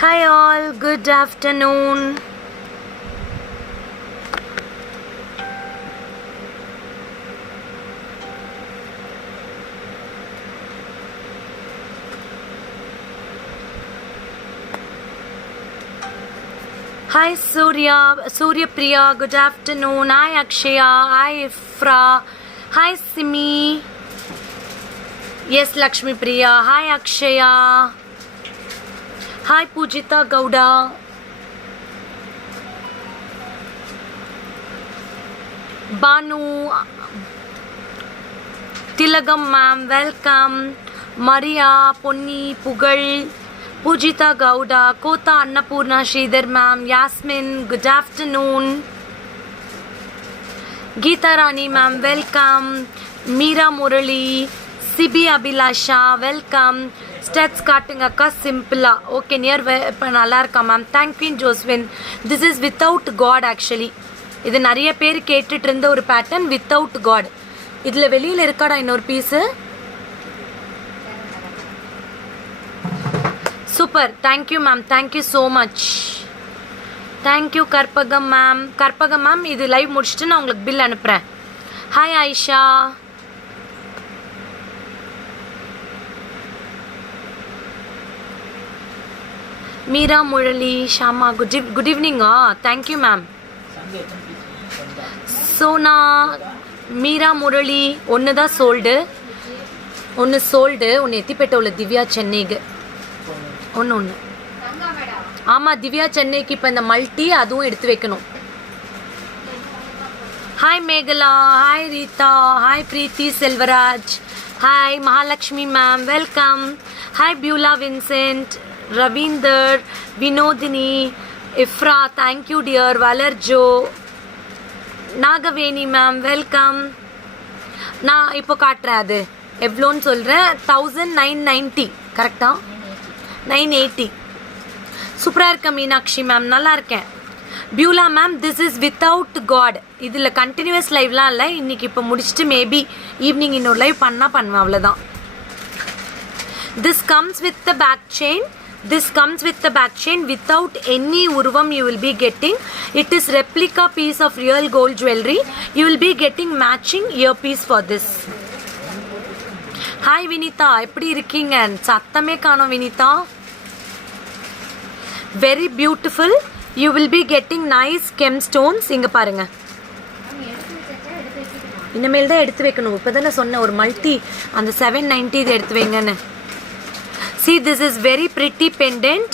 Hi all, good afternoon. Hi Surya Priya, good afternoon. Hi Akshaya, hi Ifra, hi Simi. Yes, Lakshmi Priya, hi Akshaya. Hi Pujita Gowda. Banu, Tilagam ma'am, welcome. Maria, Ponni, Pugal, Pujita Gowda, Kota Annapurna Sridhar ma'am, Yasmin, good afternoon. Geeta Rani ma'am, welcome. Meera Murali, Sibi Abhilasha, welcome. Stats cutting akka simple. Okay, near நல்லா இருக்கா ma'am. Thank you Josephine. This is without God actually. இது நிறைய பேர் கேட்டுட்டு இருந்த ஒரு pattern without God. இதுல வெளியில இருக்காடா இன்னொரு piece. Super. Thank you ma'am. Thank you so much. Thank you Karpagam ma'am. Karpagam ma'am இது லைவ் முடிச்சிட்டு நான் உங்களுக்கு பில் அனுப்புறேன். Hi Aisha. Meera Murali, Shama, good evening. Thank you ma'am. Sona, Meera Murali, ஒன்று தான் சோல்டு, ஒன்று எத்திப்பேட்ட உள்ள திவ்யா சென்னைக்கு ஒன்று ஆமாம் திவ்யா சென்னைக்கு இப்போ இந்த மல்டி அதுவும் எடுத்து வைக்கணும். Hi Mekala, hi Reetha, hi Preethi Selvaraj, hi Mahalakshmi ma'am, welcome. Hi Beula Vincent, Ravinder, Vinodini, Ifra, thank you dear, Valarjo, Nagaveni ma'am, welcome. நான் இப்போ காட்டுறேன் அது எவ்வளோன்னு சொல்கிறேன். 1990 கரெக்டா? 980. சூப்பராக இருக்க மீனாட்சி மேம், நல்லா இருக்கேன். Beulah ma'am, this is without god. இதில் கண்டினியூஸ் லைவ்லாம் இல்லை, இன்றைக்கி இப்போ முடிச்சுட்டு மேபி ஈவினிங் இன்னொரு லைவ் பண்ணுவேன், அவ்வளோதான். This comes with the back chain. This comes with the back chain without any urvam you will be getting. It is replica piece of real gold jewelry. You will be getting matching earpiece for this. Hi Vinita, எப்படி இருக்கீங்க? சத்தமே காணோம் Vinitha. Very beautiful. You will be getting nice gemstones. இங்க பாருங்க. இனிமேல் தான் எடுத்து வைக்கணும். இப்போ தானே சொன்ன ஒரு மல்டி அந்த 790 இது எடுத்து வைங்கன்னு. See, this is very pretty pendant.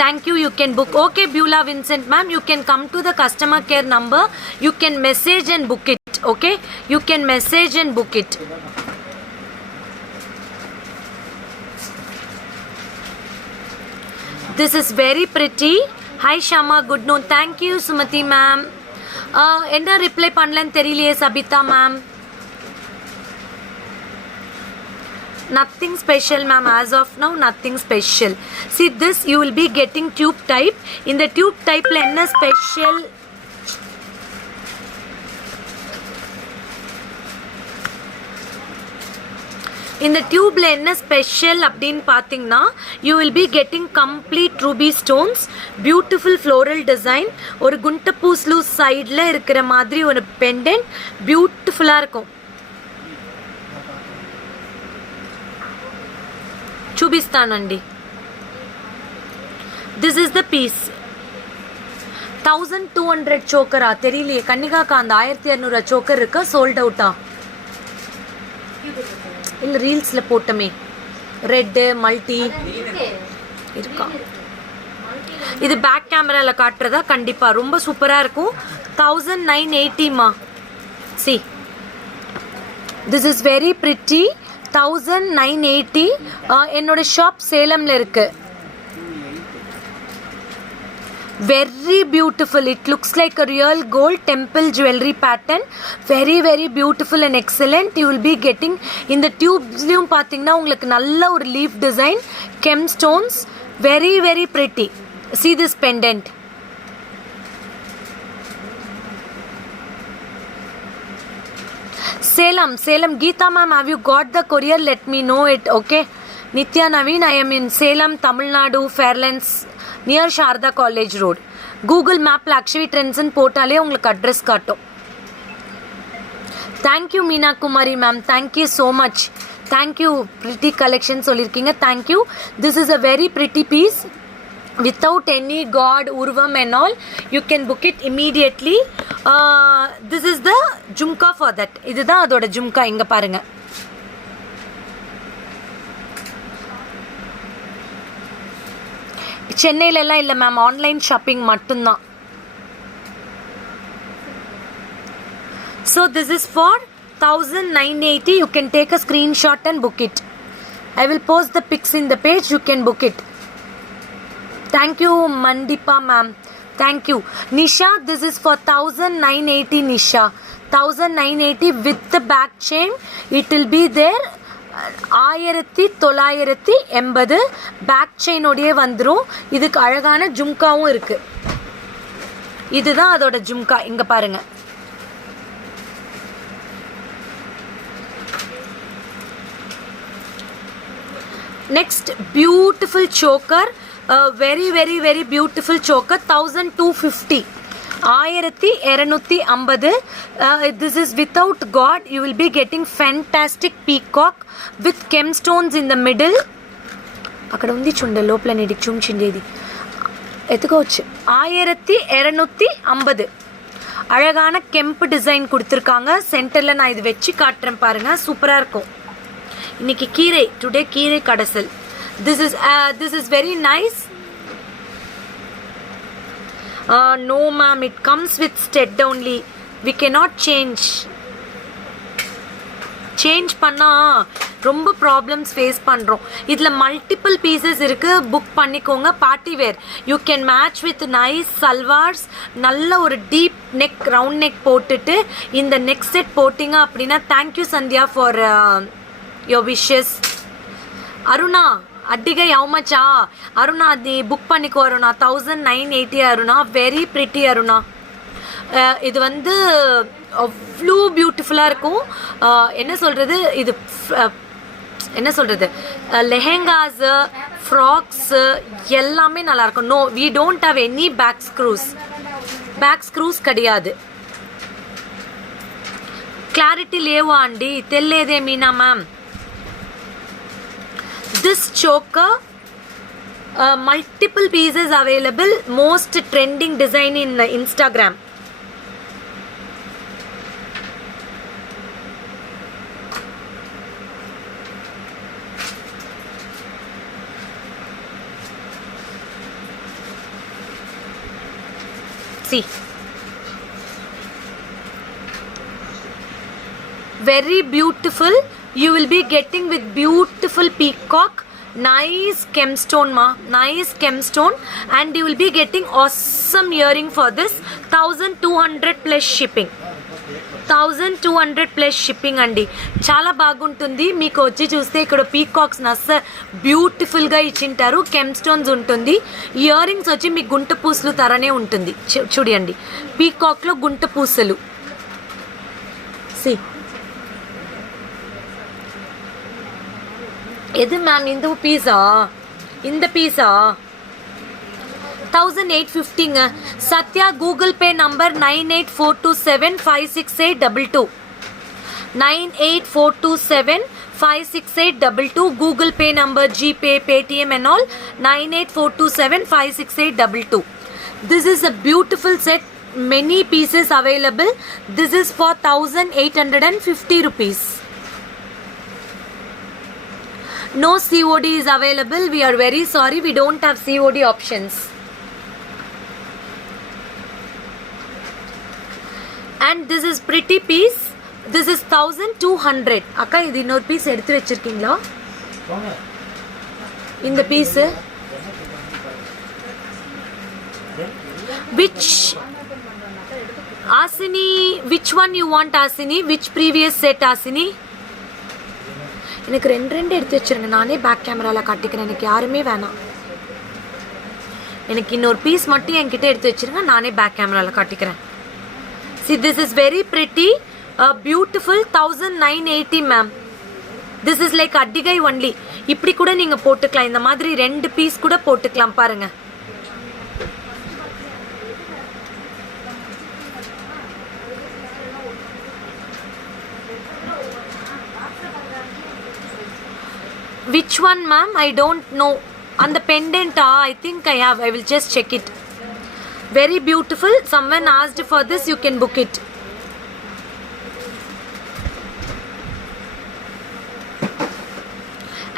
Thank you. You can book. Okay, Beulah Vincent ma'am, you can come to the customer care number. You can message and book it. Okay, you can message and book it. This is very pretty. Hi Shama, good noon. Thank you Sumati ma'am. என்ன reply பண்ணலன்னு தெரியலையே Sabitha ma'am. Nothing special ma'am, as of now nothing special. See this, you will be getting tube type. In the tube type la enna special, in the tube la enna special அப்படினு பாத்தீங்கன்னா you will be getting complete ruby stones, beautiful floral design, ஒரு குண்டப்பூஸ்லு சைடுல இருக்கிற மாதிரி ஒரு pendant beautiful ஆ இருக்கும். చూపిస్తానండి. This is the piece. 1200 చోకరా தெரியலையே கன்னிகாக்கா, அந்த 1200 சோக்கர் இருக்கா சோல்ட் அவுட்டா? இல்லை ரீல்ஸில் போட்டோமே ரெட்டு மல்டி இருக்கா? இது பேக் கேமராவில் காட்டுறதா? கண்டிப்பாக ரொம்ப சூப்பராக இருக்கும். 1980மா. See this is very pretty. 1980. என்னோட ஷாப் சேலம்ல இருக்கு. Very beautiful. It looks like a real gold temple jewelry pattern. Very very beautiful and excellent. You will be getting in the tubesலயும் பாத்தீங்கன்னா உங்களுக்கு நல்ல ஒரு leaf design, gem stones, very very pretty. See this pendant. Salem, Salem. Geeta ma'am, have you got the courier? Let me know it, okay? Nitya Naveen, I am in Salem, Tamil Nadu, Fairlands, near Sharda College Road. Google Map Lakshmi Trends and போட்டாலே உங்களுக்கு address காட்டும். Thank you Meena Kumari ma'am. Thank you so much. Thank you. Pretty collection சொல்லிருக்கீங்க. Thank you. This is a very pretty piece without any god urvam and all. You can book it immediately. This is the jumka for that. இதுதான் அதோட ஜும்கா. இங்க பாருங்க. சென்னையில எல்லாம் இல்ல ma'am, online shopping மட்டும்தான். So this is for 1980. You can take a screenshot and book it. I will post the pics in the page. You can book it. Thank you Mandipa ma'am. Thank you Nisha. This is for 1980 Nisha. 1980 with the back chain. It will be there 1980 back செயினோடயே வந்துரும். இதுக்கு அழகான ஜும்காவும் இருக்கு. இதுதான் அதோட ஜும்கா. இங்க பாருங்க. Next beautiful choker, very very very beautiful choker. 1250. 1250. This is without god. You will be getting fantastic peacock with gemstones in the middle. అక్కడ ఉంది చూడండి లోపల నేడి చూంచిండేది ఎత్తుకోవచ్చు. 1250 அழகான கெம்ப் டிசைன் கொடுத்துருக்காங்க. சென்டர்ல நான் இது வச்சு காட்டுறேன் பாருங்க. சூப்பரா இருக்கும். இன்னைக்கு கீரை, டுடே கீரை கடசல். This is very nice. No ma'am, it comes with stud only. We cannot change பண்ணா ரொம்ப ப்ராப்ளம்ஸ் ஃபேஸ் பண்ணுறோம். இதில் மல்டிபிள் பீசஸ் இருக்குது. புக் பண்ணிக்கோங்க. Party where you can match with nice salwars. நல்ல ஒரு டீப் நெக், ரவுண்ட் நெக் போட்டுட்டு இந்த நெக் செட் போட்டிங்க அப்படின்னா. Thank you Sandhya for your wishes. Aruna அட்டிகை ஹவுமச்சா? அருணா நீ புக் பண்ணிக்கோ அருணா. 1980 அருணா. Very pretty Aruna. இது வந்து அவ்வளோ பியூட்டிஃபுல்லாக இருக்கும். என்ன சொல்கிறது, இது என்ன சொல்கிறது, லெஹெங்காஸு, ஃப்ராக்ஸு எல்லாமே நல்லாயிருக்கும். No, we don't have any back screws கிடையாது. క్లారిటీ లేవా అండి? తెలియదే Meena ma'am. This choker, multiple pieces available. Most trending design in Instagram. See, very beautiful. You will be getting with beautiful peacock, nice gemstone ma, nice gemstone, and you will be getting awesome earring for this. 1200 plus shipping. 1200 plus shipping అండి. చాలా బాగుంటుంది. మీకు వచ్చి చూస్తే ఇక్కడ peacocks నస్స బ్యూటిఫుల్గా ఇచ్చింటారు. కెమ్స్టోన్స్ ఉంటుంది. Ear rings వచ్చి మీకు గుంట పూసలు తరనే ఉంటుంది. చూడండి, పీకాక్లో గుంట పూసలు. సి எது மேம் இந்த பீஸா 1850ங்க. Sathya Google Pay number 9842756822. 9842756822. Google Pay number, GPay, Paytm and all. 9842756822. This is a beautiful set. Many pieces available. This is for 1850 rupees. No COD is available. We are very sorry. We don't have COD options. And this is pretty piece. This is 1200. அக்கா இது இன்னொரு piece எடுத்து வச்சிருக்கீங்களா? இந்த piece which Asini, which one you want Asini? Which previous set Asini? எனக்கு ரெண்டு எடுத்து வச்சிருங்க. நானே பேக் கேமராவில் காட்டிக்கிறேன். எனக்கு யாருமே வேணாம். எனக்கு இன்னொரு பீஸ் மட்டும் என்கிட்ட எடுத்து வச்சிருங்க. நானே பேக் கேமராவில் காட்டிக்கிறேன். See, this is very pretty. Beautiful 1980 ma'am. This is like அட்டிகை ஒன்லி. இப்படி கூட நீங்கள் போட்டுக்கலாம், இந்த மாதிரி 2 பீஸ் கூட போட்டுக்கலாம் பாருங்க. Which one ma'am? I don't know. And the pendant, I think I have. I will just check it. Very beautiful. Someone asked for this. You can book it.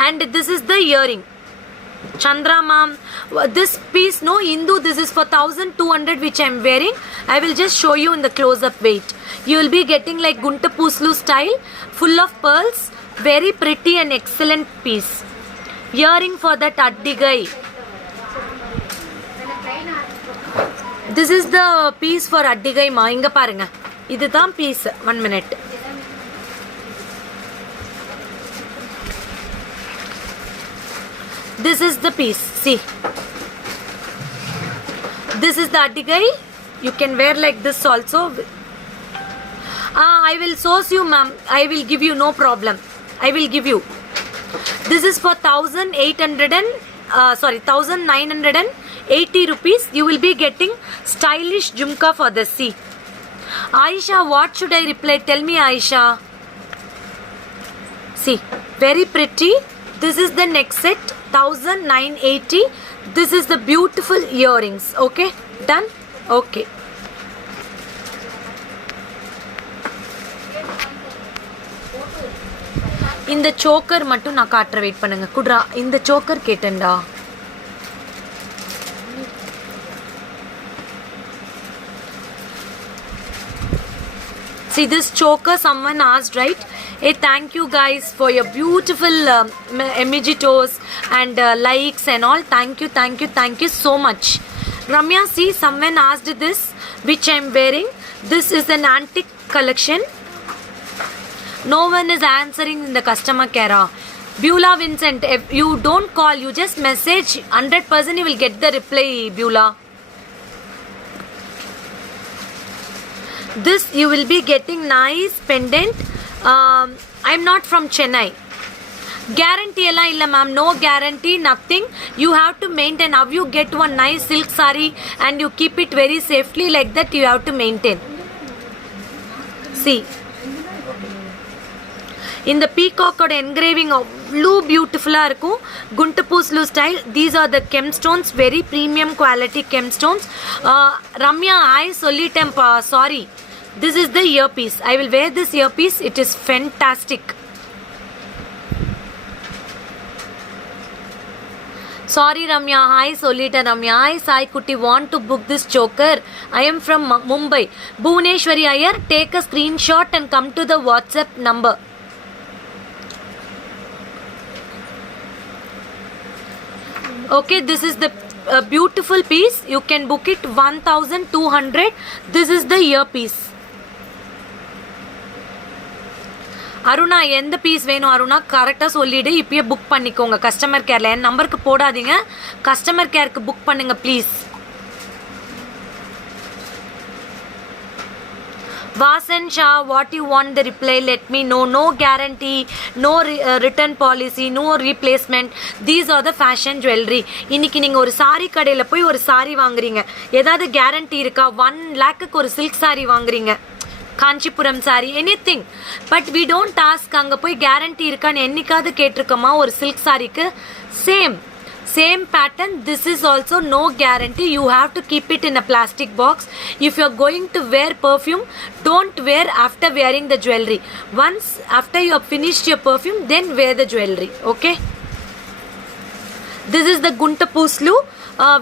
And this is the earring. Chandra ma'am, this piece no Indu. This is for 1200 which I am wearing. I will just show you in the close-up weight. You will be getting like Gunta Puslu style, full of pearls. Very pretty and excellent piece. Earring for that addigai. This is the piece for addigai ma. Inga parunga. Idu dhaan piece. 1 minute. This is the piece. See. This is the addigai. You can wear like this also. I will source you ma'am. I will give you, no problem. I will give you. This is for 1980 rupees. You will be getting stylish jhumka for the sea. Aisha, what should I reply? Tell me Aisha. See, very pretty. This is the next set, 1980. This is the beautiful earrings. Okay, done? Okay. இந்த choker மட்டும் நான் காட்டுற, wait பண்ணுங்க. குட்ரா, இந்த choker கேட்டேன்டா. See this choker, someone asked, right? Hey, thank you guys for your beautiful emojitos and likes and all. Thank you so much. Ramya, see, someone asked this, which I am wearing. This is an antique collection. No one is answering in the customer care. Beulah Vincent, if you don't call, you just message, 100% you will get the reply, Beulah. This you will be getting nice pendant. I'm not from Chennai. Guarantee ella illa ma'am, no guarantee, nothing. You have to maintain. How you get one nice silk saree and you keep it very safely like that, you have to maintain. See. இந்த பீகாக்கோட engraving அவ்வளோ பியூட்டிஃபுல்லாக இருக்கும். குண்டு பூஸ்லு style. These are the gem stones, very premium quality gem stones. Ramya, I சொல்லிட்டேன்ப்பா, sorry. This is the ear piece. I will wear this ear piece. It is fantastic. Sorry Ramya, hi Solita Ramya, hi Sai Kutti, want to book this choker? I am from Mumbai. Bhuvaneshwari Iyer, take a screenshot and come to the WhatsApp number. Okay, this is the beautiful piece. You can book it 1200. This is the earpiece. Aruna, எந்த piece வேணும் அருணா கரெக்டாக சொல்லிவிடு. இப்போயே book பண்ணிக்கோங்க customer கேரில். என் நம்பருக்கு போடாதீங்க, customer கேருக்கு book பண்ணுங்க please. Vasan Shah, what you want the reply, let me know. No guarantee, no return policy, no replacement. These are the fashion jewelry. இன்னைக்கு நீங்கள் ஒரு சாரி கடையில் போய் ஒரு சாரி வாங்குறீங்க, ஏதாவது கேரண்டி இருக்கா? 1 lakhக்கு ஒரு சில்க் சாரி வாங்குறீங்க, Kanchipuram sari, anything. But we don't ask அங்கே போய் கேரண்டி இருக்கான்னு என்னைக்காவது கேட்டிருக்கோமா ஒரு சில்க் சாரிக்கு? Same pattern. This is also no guarantee. You have to keep it in a plastic box. If you are going to wear perfume, don't wear after wearing the jewelry. Once after you have finished your perfume, then wear the jewelry. Okay. This is the Gunta Puslu.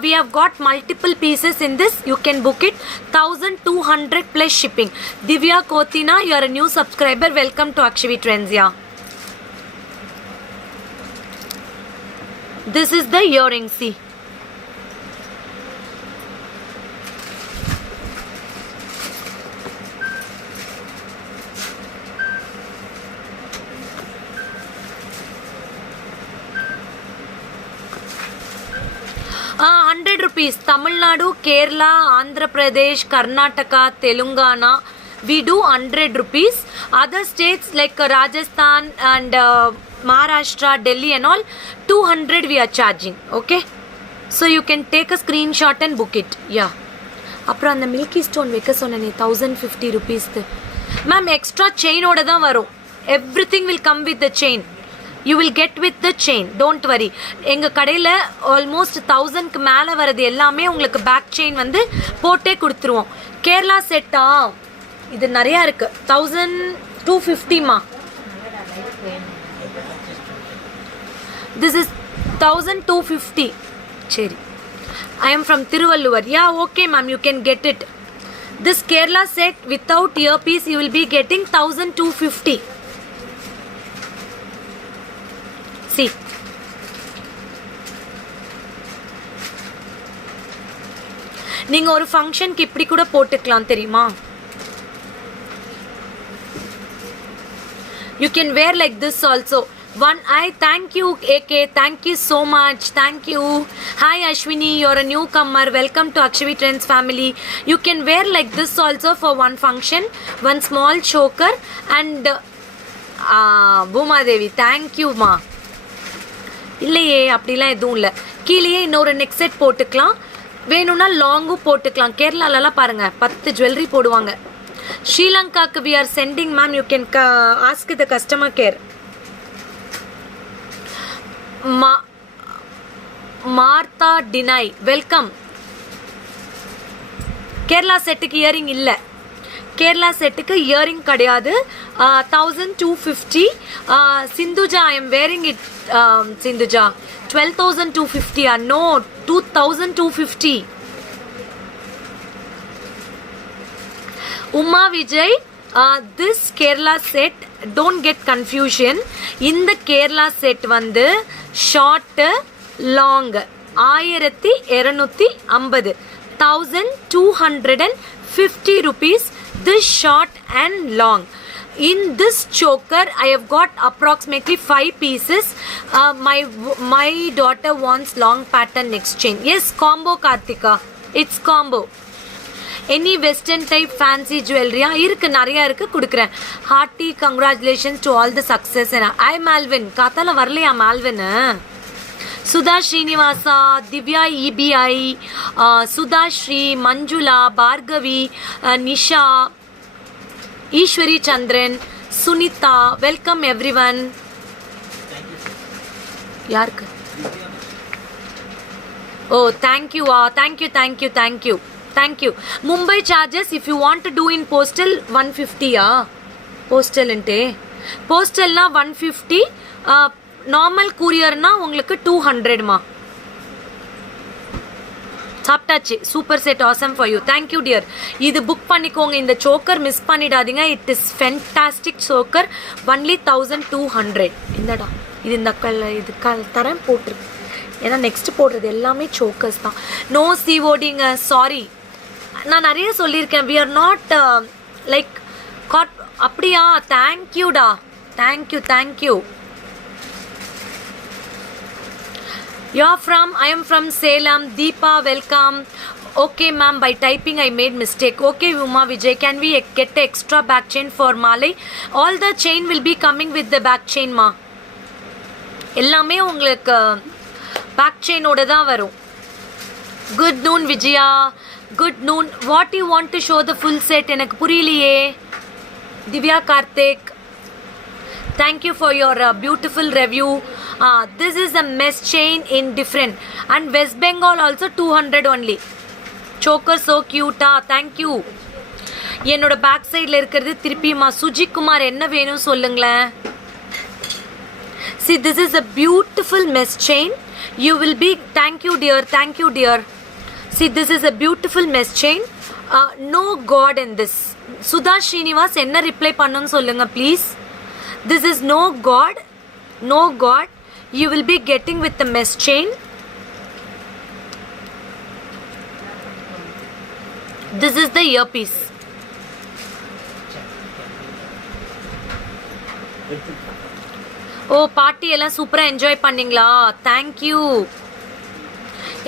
We have got multiple pieces in this. You can book it 1200 plus shipping. Divya Kotina, you are a new subscriber. Welcome to Akshavi Trends. Yeah. This is the earring. See. ₹100. Tamil Nadu, Kerala, Andhra Pradesh, Karnataka, Telangana. we do 100 rupees. Other states like Rajasthan and Maharashtra, Delhi and all, 200 we are charging. Okay, so you can take a screenshot and book it. Yeah, அப்புறம் அந்த milky stone வைக்க சொன்னேனே 1050 ருபீஸ்க்கு ma'am extra செயினோட தான் வரும். Everything will come with the chain. You will get with the chain, don't worry. எங்கள் கடையில் almost 1000க்கு மேலே வரது எல்லாமே உங்களுக்கு பேக் செயின் வந்து போட்டே கொடுத்துருவோம். கேரளா செட்டா இது நிறையா இருக்குது. 1250மா. This is 1250. சரி, I am from Thiruvalluvar. Yeah, okay ma'am, you can get it. This Kerala set without earpiece you will be getting 1250. See, நீங்க ஒரு ஃபங்க்ஷனுக்கு இப்படி கூட போட்டுக்கலாம் தெரியுமா? You can wear like this also. One eye. Thank you AK, thank you so much, thank you. Hi Ashwini, you're a newcomer, welcome to Akshavi Trends family. You can wear like this also for one function, one small choker and Bhuma Devi, thank you ma. இல்லையே அப்படிலாம் எதுவும் இல்லை. கீழேயே இன்னொரு neck set போட்டுக்கலாம், வேணும்னா லாங்கும் போட்டுக்கலாம். கேரளாலலாம் பாருங்கள் 10 ஜுவல்லரி போடுவாங்க. ஸ்ரீலங்காக்கு we are sending ma'am, you can ask the customer care. Martha Dinai, welcome. Kerala செட்டுக்கு இயரிங் இல்லை. கேரளா செட்டுக்கு இயரிங் கிடையாது. 1250. Sindhuja, I am wearing it. Sindhuja 12,250. No, 2,250. Uma Vijay, this Kerala set, don't get confusion. இந்த கேரளா செட் வந்து short long 1250. 1250 rupees this short and long. In this choker I have got approximately 5 pieces. My daughter wants long pattern next chain. Yes, combo Karthika, it's combo. Any western type fancy jewelry இருக்கு, நிறையா இருக்குது, கொடுக்குறேன். Hearty congratulations to all the success. ஐ Malvin காத்தால வரலையா Malvin? Sudha Srinivasa, Divya இபிஐ, Sudha Sri, Manjula, Bhargavi, Nisha, Eswari Chandran, Sunitha, welcome everyone. யாருக்கு? Oh thank you, thank you thank you thank you thank you. Mumbai charges if you want to do in postal 150. Postal போஸ்டல்னா 150. நார்மல் கூரியர்னா உங்களுக்கு 200மா. சாப்பிட்டாச்சு. Super set, awesome for you. Thank you dear. இது புக் பண்ணிக்கோங்க. இந்த சோக்கர் மிஸ் பண்ணிடாதீங்க. It is fantastic choker. Only 1200. இந்தடா இது இந்த இது தரம் போட்டிருக்கு. ஏன்னா நெக்ஸ்ட் போடுறது எல்லாமே சோக்கர்ஸ் தான். நோ சிஓடிங்க, சாரி. நான் நிறைய சொல்லியிருக்கேன். We are not like God. அப்படியா? தேங்க்யூடா, thank you thank you. You're from? I am from Salem. Deepa, welcome. Okay ma'am, by typing I made mistake. Okay Uma Vijay, can we get the extra back chain for Malay? All the chain will be coming with the back chain ma. எல்லாமே உங்களுக்கு back செயினோட தான் வரும். Good noon Vijaya, good noon. What you want to show the full set? எனக்கு புரியலையே. Divya Karthik, thank you for your beautiful review. This is a mesh chain in different and West Bengal also 200 only. Choker so cute. Thank you. என்னோட back சைடில் இருக்கிறது திருப்பிமா. சுஜித் குமார் என்ன வேணும் சொல்லுங்களேன். See, this is a beautiful mesh chain. You will be, thank you dear, thank you dear. See, this is a beautiful mesh chain. No god in this. Sudha Srinivas என்ன reply பண்ணணும்னு சொல்லுங்க please. This is no god, no god. You will be getting with the mesh chain. This is the earpiece. Oh party எல்லாம் சூப்பராக enjoy பண்ணிங்களா? Thank you.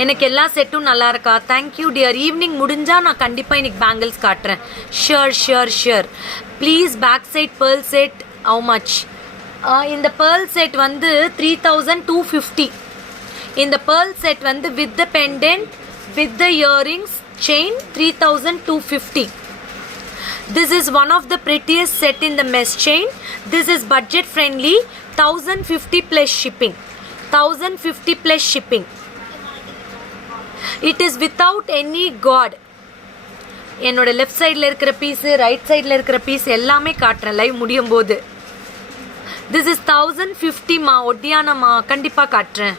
எனக்கு எல்லா செட்டும் நல்லா இருக்கா? Thank you dear. ஈவினிங் முடிஞ்சால் நான் கண்டிப்பாக இன்னைக்கு பேங்கிள்ஸ் காட்டுறேன். Sure. Please back side pearl set how much? இந்த பேர்ல் செட் வந்து 3250. இந்த பேர்ல் செட் வந்து with the pendant with the earrings chain 3250. This is one of the prettiest set in the mesh chain. This is budget friendly. 1050 plus shipping. 1050 plus shipping. It is without any god. என்னோட left சைடில் இருக்கிற piece right சைடில் இருக்கிற piece எல்லாமே காட்டுறேன் live முடியும் போது. This is 1050மா ஒட்டியானம்மா, கண்டிப்பாக காட்டுறேன்.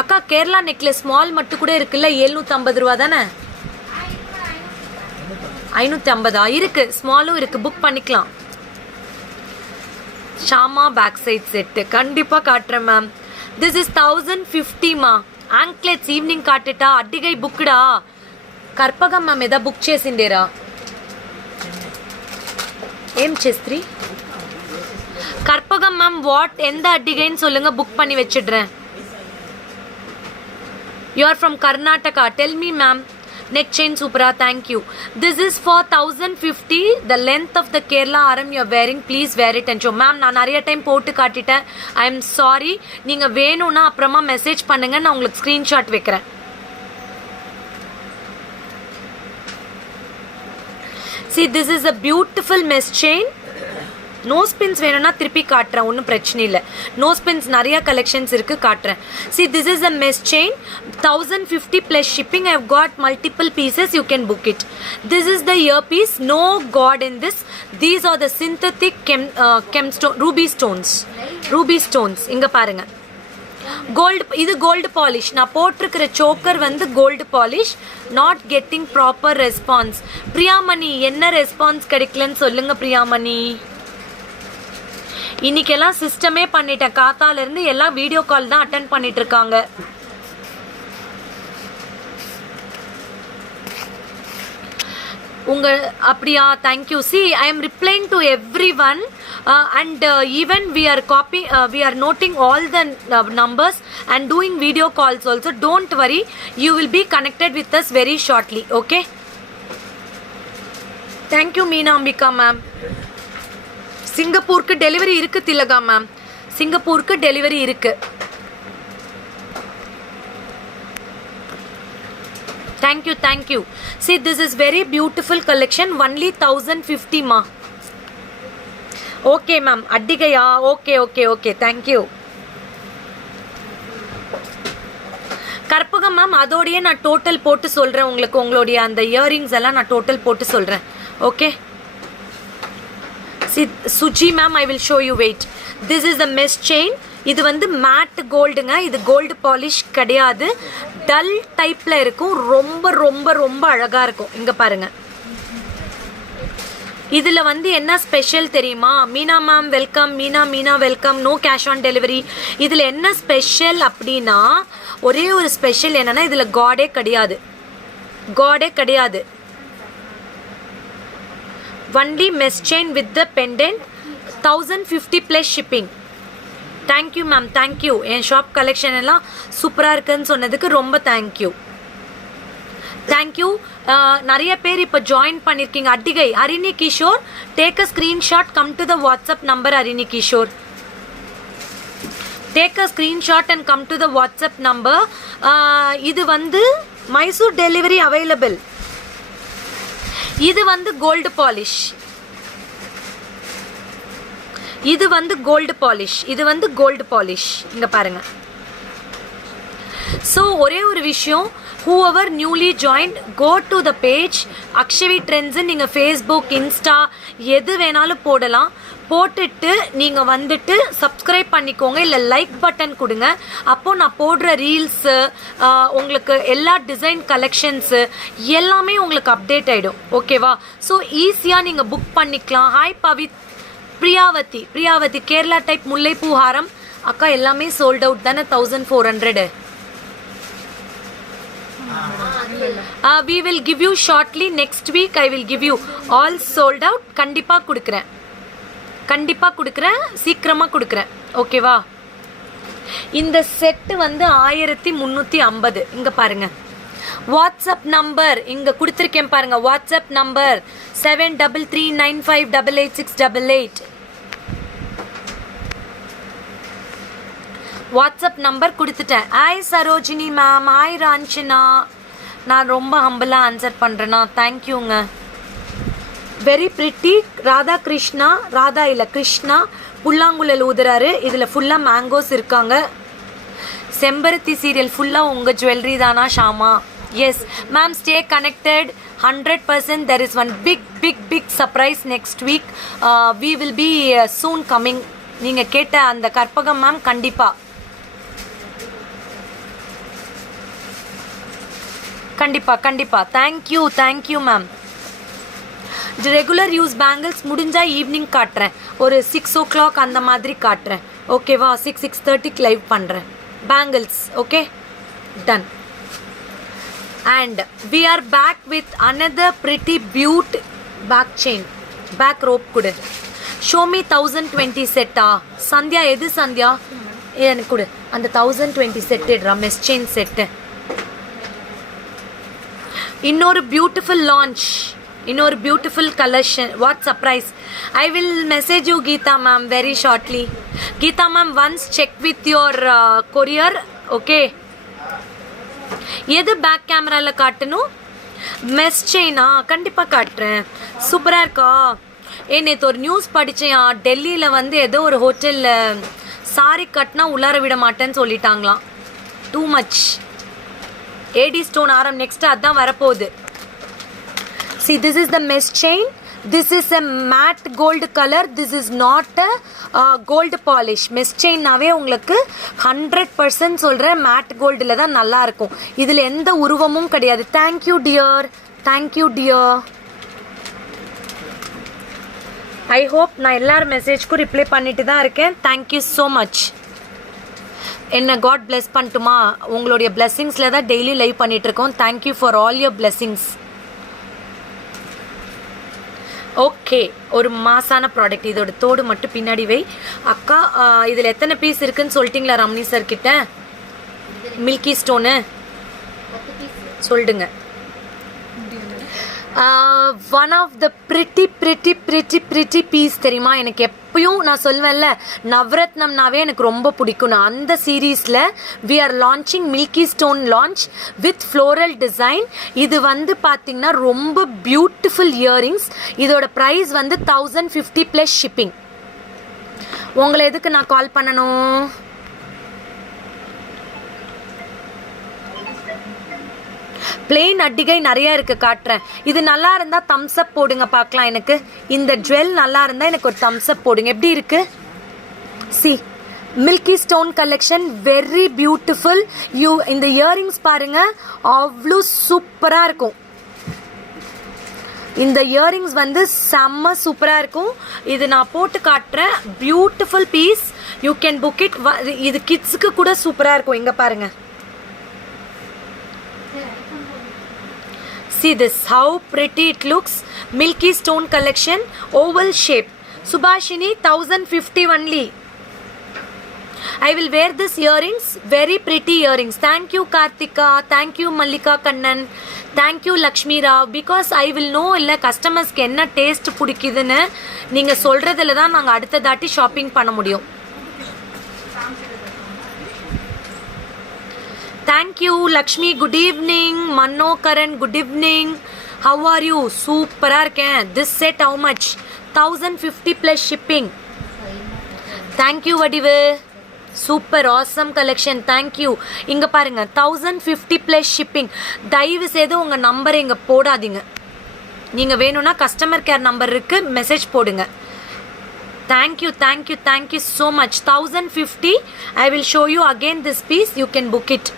அக்கா கேரளா நெக்லஸ் ஸ்மால் மட்டும் கூட இருக்குல்ல, 750 ரூபா தானே? 550 இருக்கு, ஸ்மாலும் இருக்கு, புக் பண்ணிக்கலாம். ஷாமா பேக் சைட் செட்டு கண்டிப்பாக காட்டுறேன் மேம். திஸ் இஸ் 1050மா. ஆங்க்லெட்ஸ் ఈవినింగ్ కాటటా అడ్డిగై బుక్డా కర్పగం మ్యామ్ ఏదా బుక్ చేసిండేరా? ఏం చేస్త్రీ கற்பகம் மேம்? வாட் எந்த அட்டிகைன்னு சொல்லுங்க, புக் பண்ணி வச்சிடுறேன். You are from Karnataka, tell me ma'am. Neck chain supera, thank you. This is for 1050. The length of the Kerala aram you are wearing, please wear it and show. Ma'am, நான் நிறைய time போட்டு காட்டிட்டேன். I am sorry. நீங்க வேணும்னா அப்புறமா message பண்ணுங்க, நான் உங்களுக்கு screenshot வைக்கிறேன். See, this is a beautiful mesh chain. Nose pins வேணும்னா திருப்பி காட்டுறேன், ஒன்றும் பிரச்சனை இல்லை. நோஸ் பின்ஸ் நிறைய கலெக்ஷன்ஸ் இருக்குது, காட்டுறேன். See, this is a mesh chain, 1050 plus shipping. I have got multiple pieces, you can book it. This is the earpiece, no god in this. These are the synthetic ruby stones. இங்கே பாருங்க, gold, இது gold polish. நான் போட்டிருக்கிற choker வந்து gold polish. Not getting proper response. Priyamani, என்ன response கிடைக்கலன்னு சொல்லுங்க பிரியாமணி. இன்னைக்கெல்லாம் சிஸ்டமே பண்ணிட்டேன், காத்தாலேருந்து எல்லாம் வீடியோ கால் தான் அட்டன் பண்ணிட்டு இருக்காங்க. உங்க அப்படியா? Thank you. C, I am replying to every one and even we are noting all the numbers and doing video calls also. Don't worry, you will be connected with us very shortly. Okay, thank you Meena Ambika ma'am. சிங்கப்பூருக்கு delivery இருக்கு திலகா ma'am, சிங்கப்பூருக்கு delivery இருக்கு. thank you. See, this is very beautiful collection, only 1050 ma. Okay ma'am, அட்டிகையா? okay, thank you. Karpagam ma'am, அதோடயே நான் total போட்டு சொல்றேன் உங்களுக்கு. உங்களுடைய அந்த இயரிங்ஸ் எல்லாம் நான் டோட்டல் போட்டு சொல்றேன். Okay. See, Suji ma'am, I will show you. Wait, this is the mesh chain. இது வந்து மேட் கோல்டுங்க, இது கோல்டு பாலிஷ் கிடையாது, டல் டைப்ல இருக்கும். ரொம்ப ரொம்ப ரொம்ப அழகா இருக்கும். இங்க பாருங்க, இதுல வந்து என்ன ஸ்பெஷல் தெரியுமா? Meena ma'am welcome. Meena welcome. No cash on delivery. இதுல என்ன ஸ்பெஷல் அப்படின்னா, ஒரே ஒரு ஸ்பெஷல் என்னன்னா, இதுல காடே கிடையாது. Only mesh chain with the pendant, 1050 plus shipping. Thank you ma'am, thank you. N shop collection எல்லாம் சூப்பராக இருக்குன்னு சொன்னதுக்கு ரொம்ப தேங்க்யூ. நிறைய பேர் இப்போ ஜாயின் பண்ணியிருக்கீங்க. அட்டிகை Harini Kishore, take a screenshot, come to the WhatsApp number. Harini Kishore, take a screenshot and come to the WhatsApp number. இது வந்து மைசூர் டெலிவரி அவைலபிள். இது வந்து கோல்டு பாலிஷ். இங்க பாருங்க. ஸோ ஒரே ஒரு விஷயம், whoever newly joined, go to the page Akshavi trends. நீங்கள் ஃபேஸ்புக், இன்ஸ்டா எது வேணாலும் போடலாம். போட்டுட்டு நீங்கள் வந்துட்டு சப்ஸ்கிரைப் பண்ணிக்கோங்க, இல்லை லைக் பட்டன் கொடுங்க. அப்போது நான் போடுற ரீல்ஸு, உங்களுக்கு எல்லா டிசைன் கலெக்ஷன்ஸு எல்லாமே உங்களுக்கு அப்டேட் ஆகிடும். ஓகேவா? ஸோ ஈஸியாக நீங்கள் புக் பண்ணிக்கலாம். ஹாய் பிரியாவதி கேரளா டைப் முல்லைப்பூ ஹாரம். அக்கா எல்லாமே சோல்ட் அவுட் தானே? 1400. We will give you shortly. Next week I will give you all sold out. கண்டிப்பாக கொடுக்குறேன், சீக்கிரமாக கொடுக்குறேன். ஓகேவா? இந்த செட்டு வந்து 1350. இங்கே பாருங்கள் வாட்ஸ்அப் நம்பர் இங்கே கொடுத்துருக்கேன் பாருங்கள். WhatsApp number 7339588688. வாட்ஸ்அப் நம்பர் கொடுத்துட்டேன். Hi Sarojini ma'am, hi Ranjana. நான் ரொம்ப ஹம்பிளாக ஆன்சர் பண்ணுறேன்னா தேங்க்யூங்க. Very pretty. ராதா கிருஷ்ணா, ராதா இல்லை கிருஷ்ணா புல்லாங்குழல் ஊதுறாரு. இதில் ஃபுல்லாக மேங்கோஸ் இருக்காங்க. செம்பருத்தி சீரியல் ஃபுல்லாக உங்கள் ஜுவல்லரி தானா Shama? Yes ma'am, stay connected. 100% there is one big surprise next week. We will be soon coming. நீங்கள் கேட்ட அந்த கற்பகம் மேம் கண்டிப்பாக thank you ma'am. Regular use bangles முடிஞ்சால் ஈவினிங் காட்டுறேன். ஒரு 6 o'clock அந்த மாதிரி காட்டுறேன். ஓகேவா? 6:30 லைவ் பண்ணுறேன் bangles. Okay, done. And we are back with another pretty beaut back chain, back rope கொடு. ஷோ மீ 1020 செட்டா சந்தியா? எது சந்தியா? எனக்கு கொடு அந்த 1020 செட்டுடுறா, மெஸ் செயின் செட்டு. இன்னொரு பியூட்டிஃபுல் லான்ச், இன்னொரு beautiful collection. What surprise? I will message you Geetha ma'am very shortly. Geetha ma'am once check with your courier. Okay, எது பேக் கேமராவில் காட்டணும்? மெஸ் செயினா? கண்டிப்பாக காட்டுறேன். சூப்பராக இருக்கா? நேற்று ஒரு நியூஸ் படித்தேன். டெல்லியில் வந்து ஏதோ ஒரு ஹோட்டலில் சாரி கட்டினா உள்ளார விட மாட்டேன்னு சொல்லிட்டாங்களாம். Too much. ஏடி ஸ்டோன் ஆரம் நெக்ஸ்ட் அதான் வரப்போகுது. See, this is the mesh chain. This is a matte gold color. This is not a gold polish. mesh chain நாவே உங்களுக்கு 100% சொல்கிறேன், மேட் கோல்டில் தான் நல்லா இருக்கும். இதில் எந்த உருவமும் கிடையாது. Thank you dear. ஐ ஹோப் நான் எல்லாரும் மெசேஜ்க்கும் ரிப்ளை பண்ணிட்டு தான் இருக்கேன். Thank you so much. என்ன காட் பிளெஸ் பண்ணட்டுமா? உங்களுடைய பிளெஸ்ஸிங்ஸில் தான் டெய்லி லைவ் பண்ணிகிட்ருக்கோம். Thank you for all your blessings. Okay, ஒரு மாசான ப்ராடக்ட். இதோட தோடு மட்டும் பின்னாடி வை அக்கா. இதில் எத்தனை பீஸ் இருக்குன்னு சொல்லிட்டீங்களா ரம்னி சார் கிட்ட? மில்கி ஸ்டோனு சொல்லிடுங்க. One of the pretty piece தெரியுமா? எனக்கு எப்பயும் நான் சொல்வேன்ல, நவரத்னம்னாவே எனக்கு ரொம்ப பிடிக்கும். அந்த சீரீஸில் we are launching milky stone launch with floral design. இது வந்து பார்த்திங்கன்னா ரொம்ப பியூட்டிஃபுல் இயரிங்ஸ். இதோட ப்ரைஸ் வந்து 1050 + ஷிப்பிங். உங்களை எதுக்கு நான் கால் பண்ணணும்? பிளெயின் அட்டிகை நிறைய இருக்கு, காட்டுறேன். இது நல்லா இருந்தா தம்ஸ் அப் போடுங்க பார்க்கலாம். எனக்கு இந்த ஜுவல் நல்லா இருந்தா எனக்கு ஒரு தம்ஸ் அப் போடுங்க. எப்படி இருக்கு? C milky stone collection very beautiful. இந்த இயரிங்ஸ் பாருங்க, அவ்வளோ சூப்பரா இருக்கும். இந்த இயரிங்ஸ் வந்து செம்ம சூப்பராக இருக்கும். இது நான் போட்டு காட்டுறேன். Beautiful piece. You can book it. இது கிட்ஸுக்கு கூட சூப்பராக இருக்கும். இங்கே பாருங்க. See this, how pretty it looks. Milky stone collection, oval shape. Subhashini 1050 only. I will wear this earrings, very pretty earrings. Thank you Karthika, thank you Mallika Kannan, thank you Lakshmi Rao. Because I will know illa customers ku enna taste pudikidunu neenga solradhula dhaan naanga adutha daati shopping panna mudiyum. Thank you Lakshmi. Good evening. Manno Karan, good evening. How are you? Super இருக்கேன். This set how much? 1050 + shipping. Thank you Vadivu. Super awesome collection. Thank you. இங்க பாருங்க 1050 + shipping. தயவு செய்து உங்க நம்பரை இங்க போடாதீங்க. நீங்க வேணும்னா கஸ்டமர் கேர் நம்பர் இருக்கு, மெசேஜ் போடுங்க. Thank you so much. 1050. I will show you again this piece. You can book it.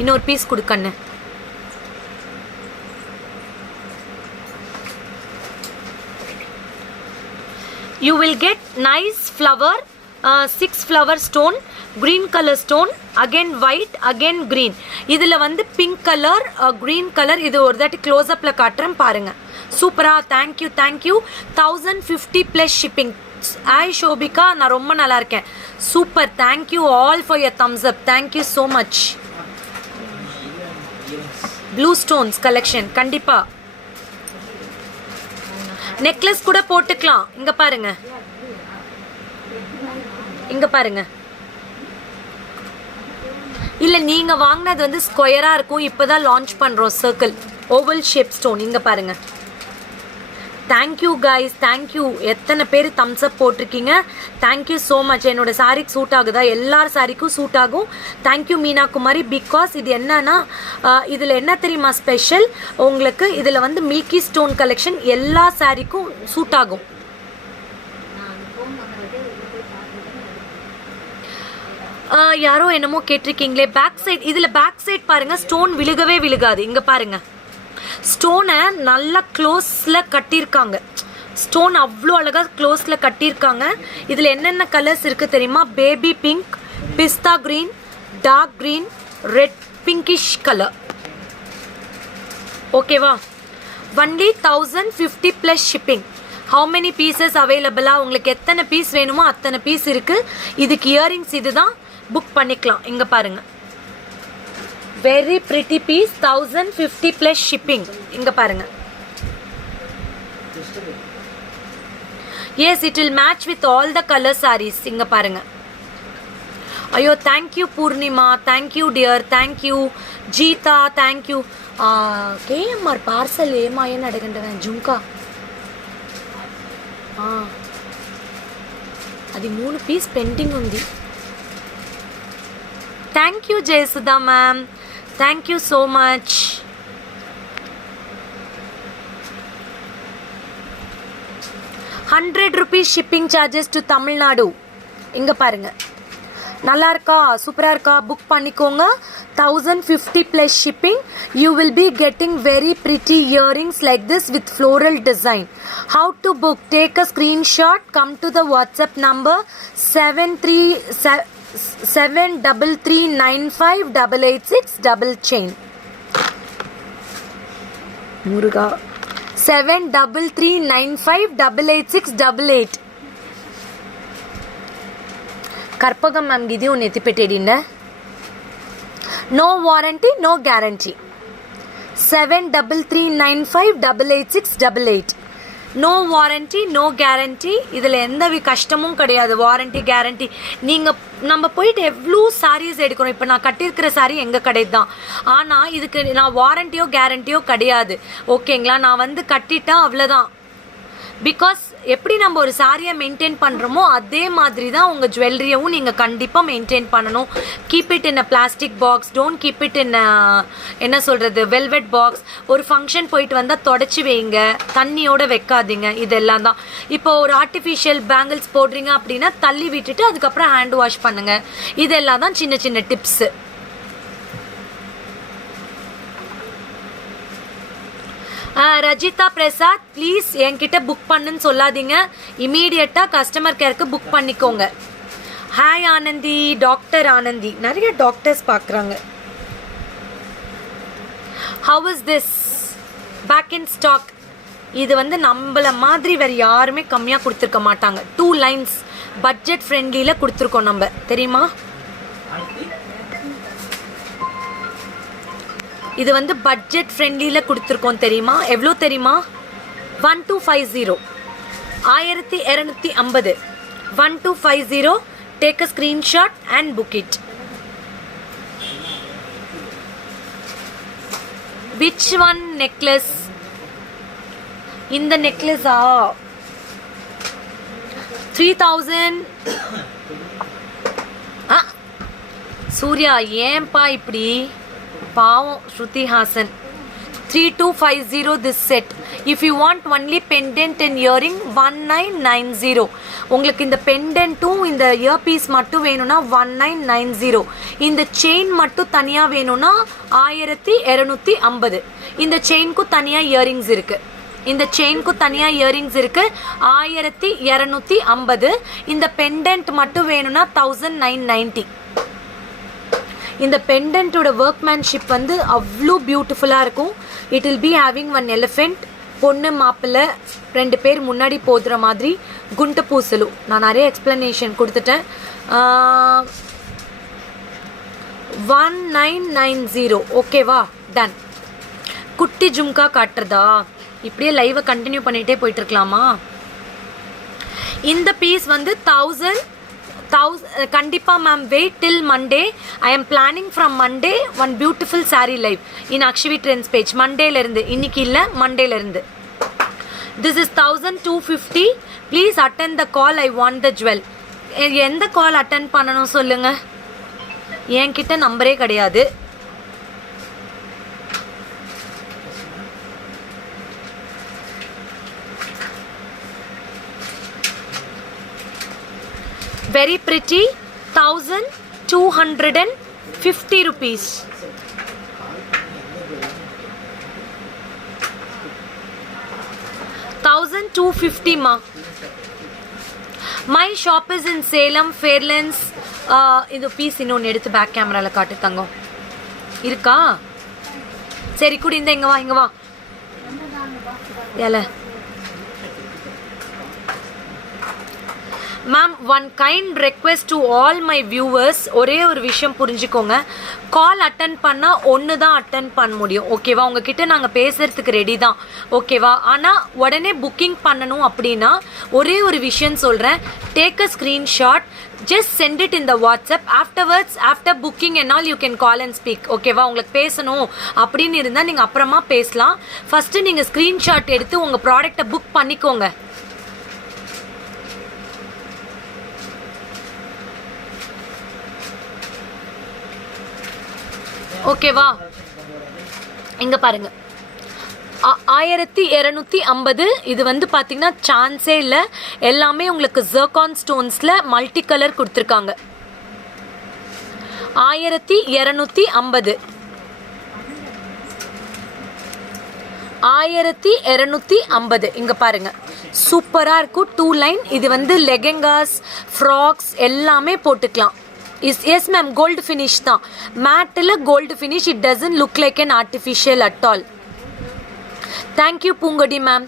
இன்னொரு piece கொடுக்கண்ணு. You will get nice flower, 6 flower stone, green color stone, again white, again green. இதில் வந்து pink color, green color. இது ஒரு தாட்டி close அப்பில் காட்டுறேன் பாருங்க. சூப்பரா. Thank you 1050 + shipping. ஹாய் ஷோபிகா, நான் ரொம்ப நல்லா இருக்கேன். Super, thank you all for your Thums up. Thank you so much. Blue stones collection கண்டிப்பா. நெக்லஸ் கூட போட்டுக்கலாம். இங்க பாருங்க, இங்க பாருங்க. இல்ல நீங்க வாங்கினது வந்து ஸ்கொயரா இருக்கும். இப்பதான் லான்ச் பண்றோம் சர்க்கிள் ஓவல் ஷேப் ஸ்டோன். இங்க பாருங்க. Thank you guys, thank you. எத்தனை பேர் தம்ஸ் அப் போட்டிருக்கீங்க. Thank you so much. என்னோட சாரிக்கு சூட் ஆகுதா? எல்லார் சாரிக்கும் சூட் ஆகும். தேங்க்யூ மீனா குமாரி. பிகாஸ் இது என்னன்னா, இதில் என்ன தெரியுமா ஸ்பெஷல் உங்களுக்கு, இதில் வந்து மில்கி ஸ்டோன் கலெக்ஷன் எல்லா சாரிக்கும் சூட் ஆகும். யாரோ என்னமோ கேட்டிருக்கீங்களே பேக் சைட். இதில் பேக் சைட் பாருங்க, ஸ்டோன் விழுகவே விழுகாது. இங்கே பாருங்க, ஸ்டோனை நல்லா க்ளோஸில் கட்டியிருக்காங்க. ஸ்டோன் அவ்வளோ அழகாக க்ளோஸில் கட்டியிருக்காங்க. இதில் என்னென்ன கலர்ஸ் இருக்குது தெரியுமா? பேபி பிங்க், பிஸ்தா green, dark green, red, pinkish colour. ஓகேவா? Only 1050 plus shipping. How many pieces அவைலபிளாக? உங்களுக்கு எத்தனை பீஸ் வேணுமோ அத்தனை பீஸ் இருக்குது. இதுக்கு இயரிங்ஸ் இதுதான், புக் பண்ணிக்கலாம். இங்கே பாருங்க, very pretty piece. 1050 plus shipping. இங்கே பாருங்க. Yes, it will match with all the colour saris. இங்கே பாருங்க. ஐயோ thank you Poornima, thank you dear, thank you Geetha, thank you. KMR parcel ఏమాయని అడగండి జుంకా. అది 3 పీస్ పెండింగ్ ఉంది. Thank you Jayasudha ma'am, thank you so much. ₹100 shipping charges to Tamil Nadu. இங்கே பாருங்க, நல்லா இருக்கா? சூப்பராக இருக்கா? புக் பண்ணிக்கோங்க. 1050 plus shipping. You will be getting very pretty earrings like this with floral design. How to book? Take a screenshot. Come to the WhatsApp number 73395886 double chain. Muruga 7339588688. Karpagam ma'am ఇది ఉన్న ఎత్తి పెట్టేడిండ. No warranty no guarantee. 7339588688. No warranty no guarantee. இதில் எந்த கஷ்டமும் கிடையாது. Warranty guarantee நீங்கள் நம்ம போயிட்டு எவ்வளோ சாரீஸ் எடுக்கணும். இப்போ நான் கட்டியிருக்கிற சாரீ எங்கள் கடை தான். ஆனால் இதுக்கு நான் வாரண்டியோ கேரண்டியோ கிடையாது. ஓகேங்களா? நான் வந்து கட்டிட்டேன் அவ்வளோதான். பிகாஸ் எப்படி நம்ம ஒரு சாரியை மெயின்டைன் பண்ணுறோமோ அதே மாதிரி தான் உங்கள் ஜுவல்லரியவும் நீங்கள் கண்டிப்பாக மெயின்டைன் பண்ணணும். Keep it in a plastic box. Don't keep it in என்ன சொல்கிறது, வெல்வெட் பாக்ஸ். ஒரு ஃபங்க்ஷன் போயிட்டு வந்தால் தொடச்சி வைங்க, தண்ணியோடு வைக்காதீங்க. இதெல்லாம் தான். இப்போ ஒரு ஆர்டிஃபிஷியல் பேங்கிள்ஸ் போடுறீங்க அப்படின்னா தள்ளி விட்டுட்டு அதுக்கப்புறம் ஹேண்ட் வாஷ் பண்ணுங்கள். இதெல்லாம் தான் சின்ன சின்ன டிப்ஸு. ரஜிதா பிரசாத், ப்ளீஸ் என்கிட்ட புக் பண்ணுன்னு சொல்லாதீங்க. இமீடியட்டாக கஸ்டமர் கேருக்கு புக் பண்ணிக்கோங்க. Hi Anandhi, doctor Anandhi. நிறைய டாக்டர்ஸ் பார்க்குறாங்க. How is this? Back in stock. இது வந்து நம்மள மாதிரி வேறு யாருமே கம்மியாக கொடுத்துருக்க மாட்டாங்க. 2 lines பட்ஜெட் ஃப்ரெண்ட்லியில் கொடுத்துருக்கோம் நம்ம, தெரியுமா? இது வந்து பட்ஜெட் ஃப்ரெண்ட்லியில் கொடுத்துருக்கோம் தெரியுமா? எவ்வளோ தெரியுமா? 1250. 1250. 1250. Take a screenshot and book it. Which one necklace? இந்த நெக்லஸா? 3000. சூர்யா ஏன்பா இப்படி? பாவம் Shruti Haasan. 3250 this set. If you want only pendant and earring 1990. உங்களுக்கு இந்த பெண்டன்ட்டும் இந்த இயர் பீஸ் மட்டும் வேணும்னா 1990. இந்த செயின் மட்டும் தனியாக வேணும்னா 1250. இந்த செயினுக்கும் தனியாக இயரிங்ஸ் இருக்குது. இந்த செயினுக்கும் தனியாக இயரிங்ஸ் இருக்குது 1250. இந்த பெண்டன்ட் மட்டும் வேணும்னா 1990. இந்த பெண்டன்ட்டோட ஒர்க்மேன்ஷிப் வந்து அவ்வளோ பியூட்டிஃபுல்லாக இருக்கும். It will be having one elephant பொண்ணு மாப்பிள்ளை 2 பேர் முன்னாடி போதுற மாதிரி குண்டு பூசலு. நான் நிறைய எக்ஸ்பிளனேஷன் கொடுத்துட்டேன். 1990 ஓகேவா? டன். குட்டி ஜும்கா காட்டுறதா? இப்படியே லைவை கண்டினியூ பண்ணிகிட்டே போயிட்டு இருக்கலாமா? இந்த பீஸ் வந்து 1000 கண்டிப்பாக ma'am. Wait till Monday. I am planning from Monday one beautiful sari live in Akshavi trends page. மண்டேலேருந்து, இன்னைக்கு இல்லை மண்டேலேருந்து. This is 1250. Please attend the call. I want the jewel. எந்த கால் அட்டெண்ட் பண்ணணும் சொல்லுங்கள். என்கிட்ட நம்பரே கிடையாது. Very pretty. 1250 rupees. $1,250 ma. My shop is in Salem, Fairlands. இது பீஸ் இன்னொன்று எடுத்து பேக் கேமராவில் காட்டு தங்கம். இருக்கா? சரி கூட இந்த இங்கே வா ஏல ma'am. One kind request to all my viewers. ஒரே ஒரு விஷயம் புரிஞ்சுக்கோங்க. கால் அட்டன் பண்ணால் ஒன்று தான் அட்டன் பண்ண முடியும். ஓகேவா? உங்ககிட்ட நாங்கள் பேசுகிறதுக்கு ரெடி தான். ஓகேவா? ஆனால் உடனே புக்கிங் பண்ணணும் அப்படின்னா ஒரே ஒரு விஷயம் சொல்கிறேன். Take a screenshot. just send it in the WhatsApp. Afterwards, after booking and all, you can call and speak. ஓகேவா? உங்களுக்கு பேசணும் அப்படின்னு இருந்தால் நீங்கள் அப்புறமா பேசலாம். ஃபஸ்ட்டு நீங்கள் ஸ்க்ரீன்ஷாட் எடுத்து உங்கள் ப்ராடக்டை புக் பண்ணிக்கோங்க. ஓகேவா? இங்கே பாருங்க, 1250. இது வந்து பார்த்தீங்கன்னா சான்ஸே இல்லை. எல்லாமே உங்களுக்கு ஜர்கான் ஸ்டோன்ஸில் மல்டி கலர் கொடுத்துருக்காங்க. 1250. 1250. இங்கே பாருங்க, சூப்பராக இருக்கும். 2 லைன். இது வந்து லெகெங்காஸ், ஃப்ராக்ஸ் எல்லாமே போட்டுக்கலாம். எஸ் மேம், கோல்டு ஃபினிஷ் தான். மேட்டில் gold finish. It doesn't look like an artificial at all. Thank you Poongodi ma'am.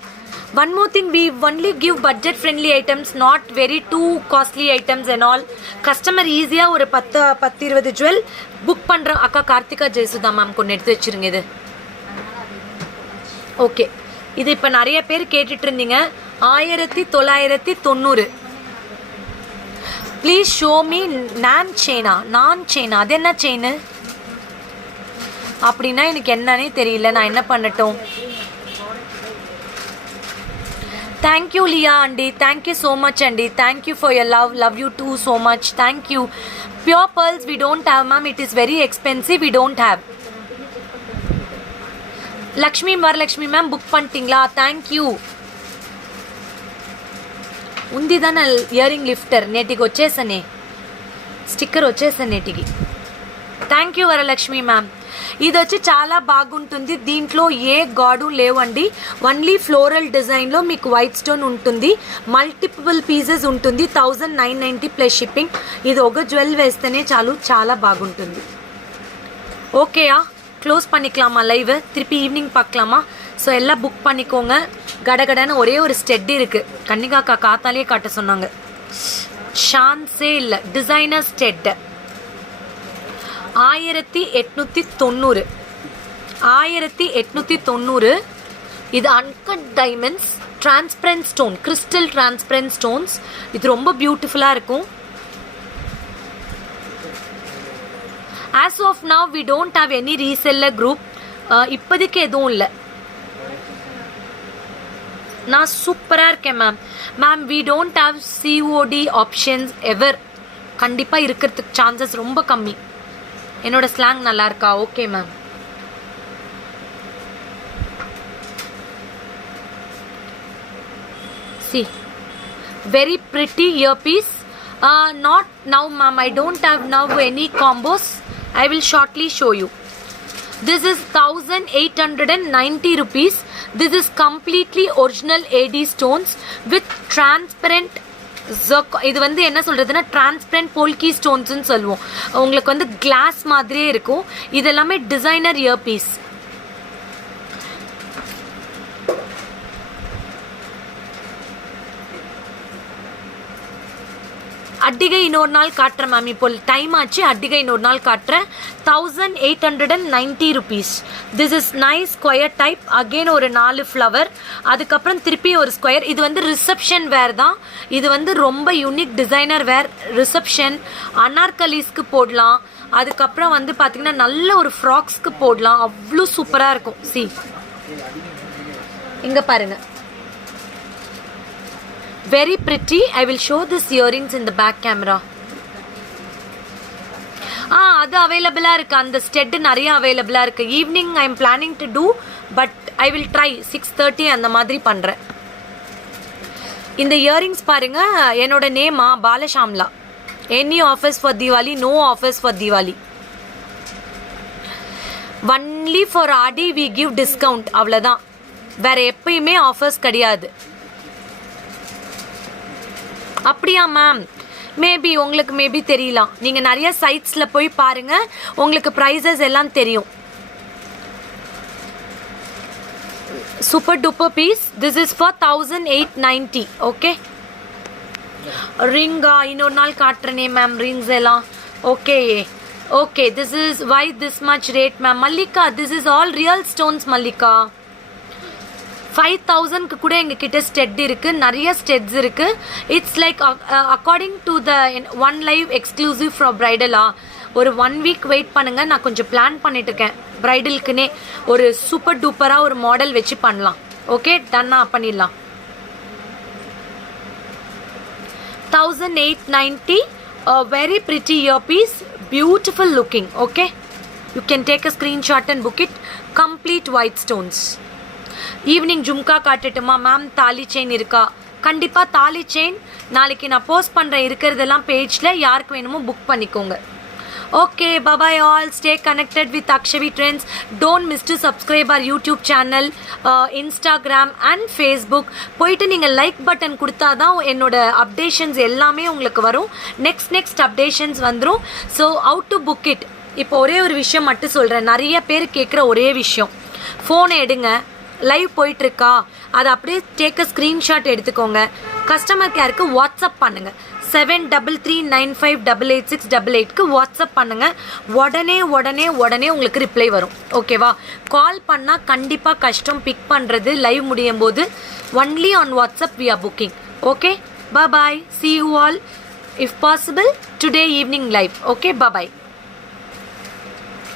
One more thing, we only give budget friendly items, not very too costly items and all. Customer ஈஸியாக ஒரு 10-20 jewel book பண்ணுற. அக்கா Karthika Jayasudha ma'am கொண்டு எடுத்து வச்சுருங்க. இது okay. இது இப்போ நிறைய பேர் கேட்டுட்டு இருந்தீங்க. 1990. ப்ளீஸ் ஷோ மீ நான் செயினா. அது என்ன செயின் அப்படின்னா எனக்கு என்னன்னே தெரியல. நான் என்ன பண்ணட்டும்? Thank you Liya aunty. Thank you so much aunty. Thank you for your love you too so much. Thank you. Pure pearls we don't have ma'am. It is very expensive. We don't have. Lakshmi Varalakshmi ma'am book பண்ணிட்டீங்களா? Thank you. ఉంది దాని earring lifter నేటికి వచ్చేసనే sticker వచ్చేసాను నేటికి. Thank you Varalakshmi ma'am. ఇది వచ్చి చాలా బాగుంటుంది. దీంట్లో ఏ గాడు లేవండి. ఓన్లీ ఫ్లోరల్ డిజైన్లో మీకు వైట్ స్టోన్ ఉంటుంది. మల్టిపుల్ పీసెస్ ఉంటుంది. 1990 ప్లస్ షిప్పింగ్. ఇది ఒక జ్యువెల్ వేస్తేనే చాలు, చాలా బాగుంటుంది. ஓகேயா? க்ளோஸ் பண்ணிக்கலாமா லைவு? திருப்பி ஈவினிங் பார்க்கலாமா? ஸோ எல்லாம் புக் பண்ணிக்கோங்க. கடகடன்னு ஒரே ஒரு ஸ்டெட் இருக்குது. கன்னிகாக்கா காத்தாலே காட்ட சொன்னாங்க. ஷான்ஸே இல்லை. Designer stud 1890. 1890. இது uncut diamonds, transparent stone, crystal transparent stones. இது ரொம்ப பியூட்டிஃபுல்லாக இருக்கும். as of now we don't have any reseller group. இப்போதைக்கு எதுவும் இல்லை. நான் சூப்பராக இருக்கேன் ma'am. Ma'am we don't have COD options ever. கண்டிப்பாக இருக்கிறதுக்கு சான்சஸ் ரொம்ப கம்மி. என்னோட ஸ்லாங் நல்லா இருக்கா? Okay ma'am. see very pretty earpiece. Not now ma'am, I don't have now any combos. I will shortly show you. This is 1890 rupees. This is completely original AD stones with transparent இது வந்து என்ன சொல்றதுன்னா transparent polki ஸ்டோன்ஸ்னு சொல்லுவோம். உங்களுக்கு வந்து class மாதிரியே இருக்கும். இது எல்லாமே டிசைனர் இயர் பீஸ். அட்டிகை இன்னொரு நாள் காட்டுறேன் மேம். இப்போ டைம் ஆச்சு, அட்டிகை இன்னொரு நாள் காட்டுறேன். 1890 rupees. This is nice square type. Again ஒரு 4 ஃப்ளவர், அதுக்கப்புறம் திருப்பி ஒரு ஸ்கொயர். இது வந்து ரிசப்ஷன் வேர் தான். இது வந்து ரொம்ப யூனிக் டிசைனர் வேர். ரிசப்ஷன் அனார்கலிஸ்க்கு போடலாம். அதுக்கப்புறம் வந்து பார்த்தீங்கன்னா நல்ல ஒரு ஃப்ராக்ஸ்க்கு போடலாம். அவ்வளோ சூப்பராக இருக்கும். சி இங்கே பாருங்க, very pretty. I will show this earrings in the back camera. அது அவைலபிளா இருக்கு. அந்த ஸ்டெட் நிறைய அவைலபிளா இருக்கு. Evening I am planning to do, but I will try 6:30 அந்த மாதிரி பண்றேன். இந்த இயரிங்ஸ் பாருங்க, என்னோட நேமா பாலஷாம்லா. Any offers for Deepavali? No offers for Deepavali. Only for Aadi we give discount, அவ்வளோதான். வேற எப்பயுமே ஆஃபர்ஸ் கிடையாது. அப்படியா மேம்? மேபி உங்களுக்கு மேபி தெரியலாம். நீங்கள் நிறைய சைட்ஸில் போய் பாருங்கள், உங்களுக்கு ப்ரைஸஸ் எல்லாம் தெரியும். Super duper piece. This is for 1890. Okay. ரிங்கா இன்னொரு நாள் காட்டுறேனே மேம் ரிங்ஸ் எல்லாம். Okay okay. This is why this much rate ma'am? Mallika, this is all real stones Mallika. 5000க்கு கூட எங்ககிட்ட ஸ்டெட் இருக்கு, நிறைய ஸ்டெட்ஸ் இருக்கு. It's like according to the one live exclusive for பிரைடலா. ஒரு 1 வீக் வெயிட் பண்ணுங்க, நான் கொஞ்சம் பிளான் பண்ணிட்டு இருக்கேன். பிரைடலுக்குன்னே ஒரு சூப்பர் டூப்பராக ஒரு மாடல் வச்சு பண்ணலாம். ஓகே, டன்னா பண்ணிடலாம். 1890. Very pretty earpiece, beautiful looking. Okay, you can take a screenshot and book it. Complete white stones. Evening jhumka காட்டுட்டுமா மேம்? தாலி செயின் இருக்கா? கண்டிப்பாக தாலி செயின் நாளைக்கு நான் போஸ்ட் பண்ணுறேன். இருக்கிறதெல்லாம் பேஜில் யாருக்கு வேணுமோ புக் பண்ணிக்கோங்க. Okay, bye bye all. Stay connected with Akshavi trends. Don't miss to subscribe our YouTube channel, Instagram and Facebook. போயிட்டு நீங்கள் லைக் பட்டன் கொடுத்தா தான் என்னோட அப்டேஷன்ஸ் எல்லாமே உங்களுக்கு வரும். நெக்ஸ்ட் அப்டேஷன்ஸ் வந்துடும். So how to book it? இப்போ ஒரே ஒரு விஷயம் மட்டும் சொல்கிறேன். நிறைய பேர் கேட்குற ஒரே விஷயம், ஃபோனை எடுங்க, லைவ் போயிட்டுருக்கா, அதை அப்படியே டேக் அ ஸ்க்ரீன்ஷாட் எடுத்துக்கோங்க. கஸ்டமர் கேருக்கு வாட்ஸ்அப் பண்ணுங்கள். 7339588688க்கு வாட்ஸ்அப் பண்ணுங்கள். உடனே உங்களுக்கு ரிப்ளை வரும். ஓகேவா? கால் பண்ணால் கண்டிப்பாக கஷ்டம் பிக் பண்ணுறது லைவ் முடியும் போது. Only on WhatsApp we are booking. Okay, bye. See you all if possible today evening live. Okay, bye bye.